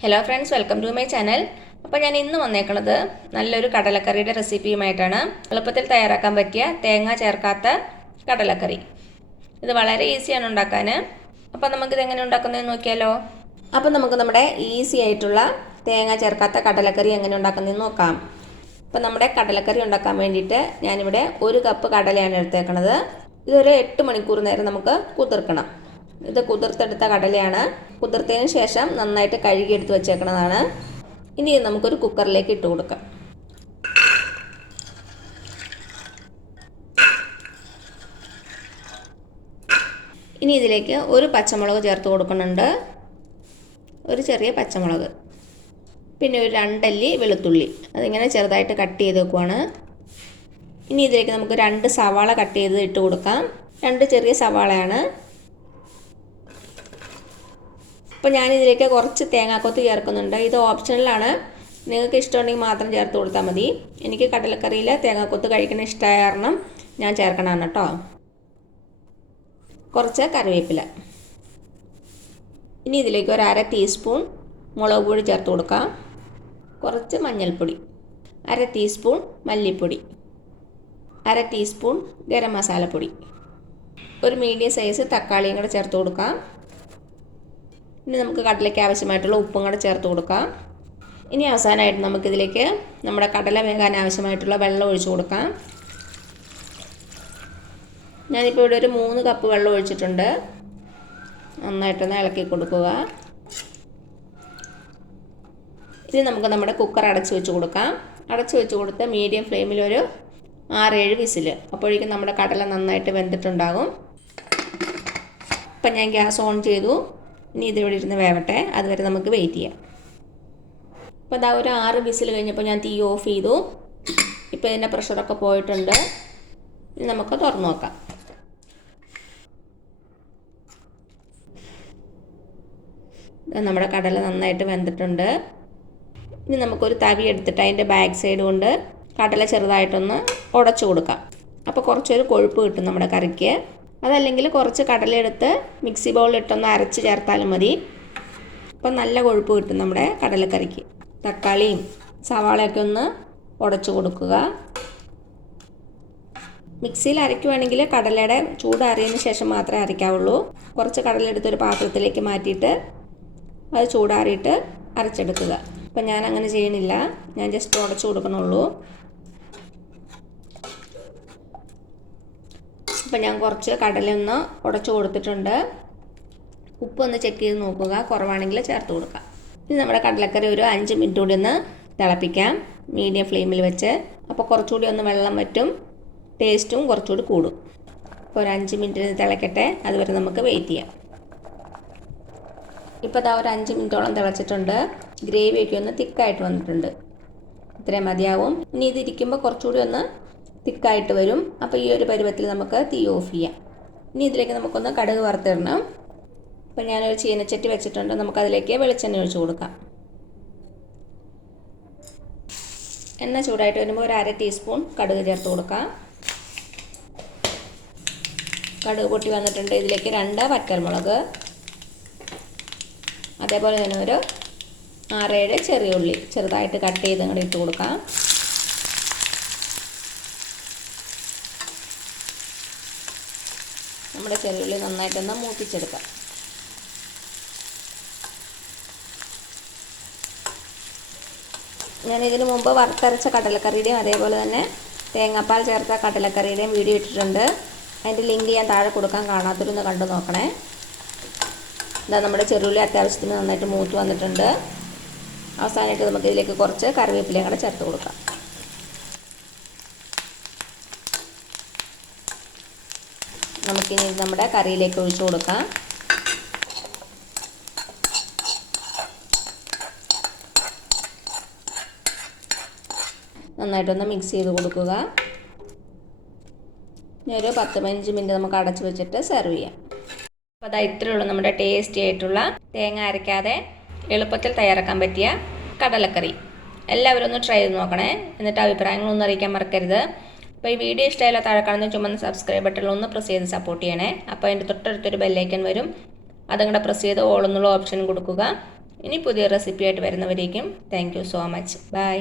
Hello friends, welcome to my channel. അപ്പോൾ ഞാൻ ഇന്ന് വന്നേക്കുന്നത് നല്ലൊരു കടലക്കറിയുടെ റെസിപ്പിയുമായിട്ടാണ്. എളുപ്പത്തിൽ തയ്യാറാക്കാൻ പറ്റിയ തേങ്ങ ചേർക്കാത്ത കടലക്കറി. ഇത് വളരെ ഈസിയാണ് ഉണ്ടാക്കാൻ. അപ്പോൾ നമുക്ക് ഇത് എങ്ങനെ ഉണ്ടാക്കുന്നതെന്ന് നോക്കിയാലോ. അപ്പോൾ നമുക്ക് നമ്മുടെ ഈസി ആയിട്ടുള്ള തേങ്ങ ചേർക്കാത്ത കടലക്കറി എങ്ങനെ ഉണ്ടാക്കുന്നതെന്ന് നോക്കാം. അപ്പോൾ നമ്മുടെ കടലക്കറി ഉണ്ടാക്കാൻ വേണ്ടിയിട്ട് ഞാനിവിടെ 1 കപ്പ് കടലയാണ് എടുത്തേക്കുന്നത്. ഇതൊരു 8 മണിക്കൂർ നേരം നമുക്ക് കുതിർക്കണം. ഇത് കുതിർത്തെടുത്ത കടലയാണ്. കുതിർത്തതിന് ശേഷം നന്നായിട്ട് കഴുകി എടുത്ത് വെച്ചേക്കുന്നതാണ്. ഇനി നമുക്കൊരു കുക്കറിലേക്ക് ഇട്ട് കൊടുക്കാം. ഇനി ഇതിലേക്ക് ഒരു പച്ചമുളക് ചേർത്ത് കൊടുക്കുന്നുണ്ട്. ഒരു ചെറിയ പച്ചമുളക്, പിന്നെ ഒരു 2 അല്ലി വെളുത്തുള്ളി, അതിങ്ങനെ ചെറുതായിട്ട് കട്ട് ചെയ്ത് വെക്കുവാണ്. ഇനി ഇതിലേക്ക് നമുക്ക് 2 സവാള കട്ട് ചെയ്ത് ഇട്ട് കൊടുക്കാം. 2 ചെറിയ സവാളയാണ്. അപ്പോൾ ഞാനിതിലേക്ക് കുറച്ച് തേങ്ങാക്കൊത്ത് ചേർക്കുന്നുണ്ട്. ഇത് ഓപ്ഷണലാണ്, നിങ്ങൾക്ക് ഇഷ്ടമുണ്ടെങ്കിൽ മാത്രം ചേർത്ത് കൊടുത്താൽ മതി. എനിക്ക് കടലക്കറിയിൽ തേങ്ങാക്കൊത്ത് കഴിക്കുന്ന ഇഷ്ടമായ കാരണം ഞാൻ ചേർക്കണമാണ് കേട്ടോ. കുറച്ച് കറിവേപ്പില. ഇനി ഇതിലേക്ക് ഒരു 1/2 ടീസ്പൂൺ മുളക് പൊടി ചേർത്ത് കൊടുക്കാം. കുറച്ച് മഞ്ഞൾപ്പൊടി, 1/2 ടീസ്പൂൺ മല്ലിപ്പൊടി, 1/2 ടീസ്പൂൺ ഗരം മസാലപ്പൊടി, ഒരു മീഡിയം സൈസ് തക്കാളിയും കൂടെ ചേർത്ത് കൊടുക്കാം. ഇനി നമുക്ക് കടലയ്ക്ക് ആവശ്യമായിട്ടുള്ള ഉപ്പും കൂടെ ചേർത്ത് കൊടുക്കാം. ഇനി അവസാനമായിട്ട് നമുക്കിതിലേക്ക് നമ്മുടെ കടല വേകാൻ ആവശ്യമായിട്ടുള്ള വെള്ളം ഒഴിച്ചു കൊടുക്കാം. ഞാനിപ്പോൾ ഇവിടെ ഒരു 3 കപ്പ് വെള്ളം ഒഴിച്ചിട്ടുണ്ട്. നന്നായിട്ടൊന്ന് ഇളക്കി കൊടുക്കുക. ഇനി നമുക്ക് നമ്മുടെ കുക്കർ അടച്ചു വെച്ച് കൊടുക്കാം. അടച്ചു വെച്ച് കൊടുത്ത് മീഡിയം ഫ്ലെയിമിൽ ഒരു 6-7 വിസിൽ. അപ്പോഴേക്കും നമ്മുടെ കടല നന്നായിട്ട് വെന്തിട്ടുണ്ടാകും. ഇപ്പം ഞാൻ ഗ്യാസ് ഓൺ ചെയ്തു. ഇനി ഇതിവിടെ ഇരുന്ന് വേവട്ടെ, അതുവരെ നമുക്ക് വെയിറ്റ് ചെയ്യാം. അപ്പോൾ അതാ ഒരു 6 വിസിൽ കഴിഞ്ഞപ്പോൾ ഞാൻ തീ ഓഫ് ചെയ്തു. ഇപ്പോൾ ഇതിൻ്റെ പ്രഷറൊക്കെ പോയിട്ടുണ്ട്. ഇനി നമുക്ക് തുറന്നു നോക്കാം. നമ്മുടെ കടല നന്നായിട്ട് വെന്തിട്ടുണ്ട്. ഇനി നമുക്കൊരു തവി എടുത്തിട്ട് അതിൻ്റെ ബാക്ക് സൈഡ് കൊണ്ട് കടല ചെറുതായിട്ടൊന്ന് ഉടച്ചു കൊടുക്കാം. അപ്പോൾ കുറച്ചൊരു കൊഴുപ്പ് കിട്ടും നമ്മുടെ കറിക്ക്. അതല്ലെങ്കിൽ കുറച്ച് കടലെടുത്ത് മിക്സി ബൗളിലിട്ടൊന്ന് അരച്ച് ചേർത്താലും മതി. അപ്പം നല്ല കൊഴുപ്പ് കിട്ടും നമ്മുടെ കടലക്കറിക്ക്. തക്കാളിയും സവാളയൊക്കെ ഒന്ന് ഉടച്ചു കൊടുക്കുക. മിക്സിയിൽ അരയ്ക്കുവാണെങ്കിൽ കടലയുടെ ചൂടാറിയതിന് ശേഷം മാത്രമേ അരയ്ക്കാവുള്ളൂ. കുറച്ച് കടലെടുത്ത് ഒരു പാത്രത്തിലേക്ക് മാറ്റിയിട്ട് അത് ചൂടാറിയിട്ട് അരച്ചെടുക്കുക. അപ്പം ഞാൻ അങ്ങനെ ചെയ്യണില്ല, ഞാൻ ജസ്റ്റ് ഉടച്ചു കൊടുക്കണുള്ളൂ. അപ്പം ഞാൻ കുറച്ച് കടലൊന്ന് ഉടച്ചു കൊടുത്തിട്ടുണ്ട്. ഉപ്പൊന്ന് ചെക്ക് ചെയ്ത് നോക്കുക, കുറവാണെങ്കിൽ ചേർത്ത് കൊടുക്കാം. ഇനി നമ്മുടെ കടലക്കറി ഒരു 5 മിനിറ്റ് കൂടി ഒന്ന് തിളപ്പിക്കാം മീഡിയം ഫ്ലെയിമിൽ വെച്ച്. അപ്പോൾ കുറച്ചുകൂടി ഒന്ന് വെള്ളം വറ്റും, ടേസ്റ്റും കുറച്ചുകൂടി കൂടും. അപ്പോൾ ഒരു 5 മിനിറ്റ് തിളക്കട്ടെ, അതുവരെ നമുക്ക് വെയിറ്റ് ചെയ്യാം. ഇപ്പോൾ അതാ ഒരു 5 മിനിറ്റോളം തിളച്ചിട്ടുണ്ട്. ഗ്രേവിയൊക്കെ ഒന്ന് തിക്കായിട്ട് വന്നിട്ടുണ്ട്. ഇത്രയും മതിയാവും. ഇനി ഇതിരിക്കുമ്പോൾ കുറച്ചുകൂടി ഒന്ന് തിക്കായിട്ട് വരും. അപ്പോൾ ഈ ഒരു പരുവത്തിൽ നമുക്ക് തീ ഓഫ് ചെയ്യാം. ഇനി ഇതിലേക്ക് നമുക്കൊന്ന് കടുക് വറുത്തിടണം. അപ്പോൾ ഞാനൊരു ചീനച്ചട്ടി വെച്ചിട്ടുണ്ട്. നമുക്കതിലേക്ക് വെളിച്ചെണ്ണ ഒഴിച്ച് കൊടുക്കാം. എണ്ണ ചൂടായിട്ട് വരുമ്പോൾ ഒരു 1/2 ടീസ്പൂൺ കടുക് ചേർത്ത് കൊടുക്കാം. കടുക് പൊട്ടി വന്നിട്ടുണ്ട്. ഇതിലേക്ക് 2 വറ്റൽമുളക്, അതേപോലെ തന്നെ ഒരു 6-7 ചെറിയ ഉള്ളി ചെറുതായിട്ട് കട്ട് ചെയ്ത് അങ്ങോട്ട് ഇട്ട് കൊടുക്കാം. നമ്മുടെ ചെറിയുള്ളി നന്നായിട്ടൊന്ന് മൂപ്പിച്ചെടുക്കാം. ഞാൻ ഇതിനു മുമ്പ് വറുത്തരച്ച കടലക്കറിയുടെയും അതേപോലെ തന്നെ തേങ്ങാപ്പാൽ ചേർത്ത കടലക്കറിയുടെയും വീഡിയോ ഇട്ടിട്ടുണ്ട്. അതിൻ്റെ ലിങ്ക് ഞാൻ താഴെ കൊടുക്കാൻ, കാണാത്തൊരുന്ന് കണ്ടു നോക്കണേ. ഇതാ നമ്മുടെ ചെറിയുള്ളി അത്യാവശ്യത്തിന് നന്നായിട്ട് മൂത്ത് വന്നിട്ടുണ്ട്. അവസാനമായിട്ട് നമുക്ക് ഇതിലേക്ക് കുറച്ച് കറിവേപ്പിലയും കൂടെ ചേർത്ത് കൊടുക്കാം. നമുക്കിനി നമ്മുടെ കറിയിലേക്ക് ഒഴിച്ചു കൊടുക്കാം. നന്നായിട്ടൊന്ന് മിക്സ് ചെയ്ത് കൊടുക്കുക. ഇനി ഒരു 10-15 മിനിറ്റ് നമുക്ക് അടച്ചു വെച്ചിട്ട് സെർവ് ചെയ്യാം. അപ്പോൾ അതാ ഇത്രയേ ഉള്ളൂ നമ്മുടെ ടേസ്റ്റി ആയിട്ടുള്ള തേങ്ങ അരയ്ക്കാതെ എളുപ്പത്തിൽ തയ്യാറാക്കാൻ പറ്റിയ കടലക്കറി. എല്ലാവരും ഒന്ന് ട്രൈ ചെയ്ത് നോക്കണേ. എന്നിട്ട് അഭിപ്രായങ്ങളൊന്നും അറിയിക്കാൻ മറക്കരുത്. അപ്പോൾ ഈ വീഡിയോ ഇഷ്ടമായാലും താഴെ കാണുന്ന ചുമന്ന സബ്സ്ക്രൈബ് ബട്ടണിൽ ഒന്ന് പ്രസ് ചെയ്ത് സപ്പോർട്ട് ചെയ്യണേ. അപ്പോൾ അതിൻ്റെ തൊട്ടടുത്തൊരു ബെല്ലൈക്കൻ വരും, അതങ്ങടെ പ്രസ് ചെയ്ത് ഓൾ എന്നുള്ള ഓപ്ഷൻ കൊടുക്കുക. ഇനി പുതിയ റെസിപ്പിയായിട്ട് വരുന്നവരേക്കും thank you so much. By.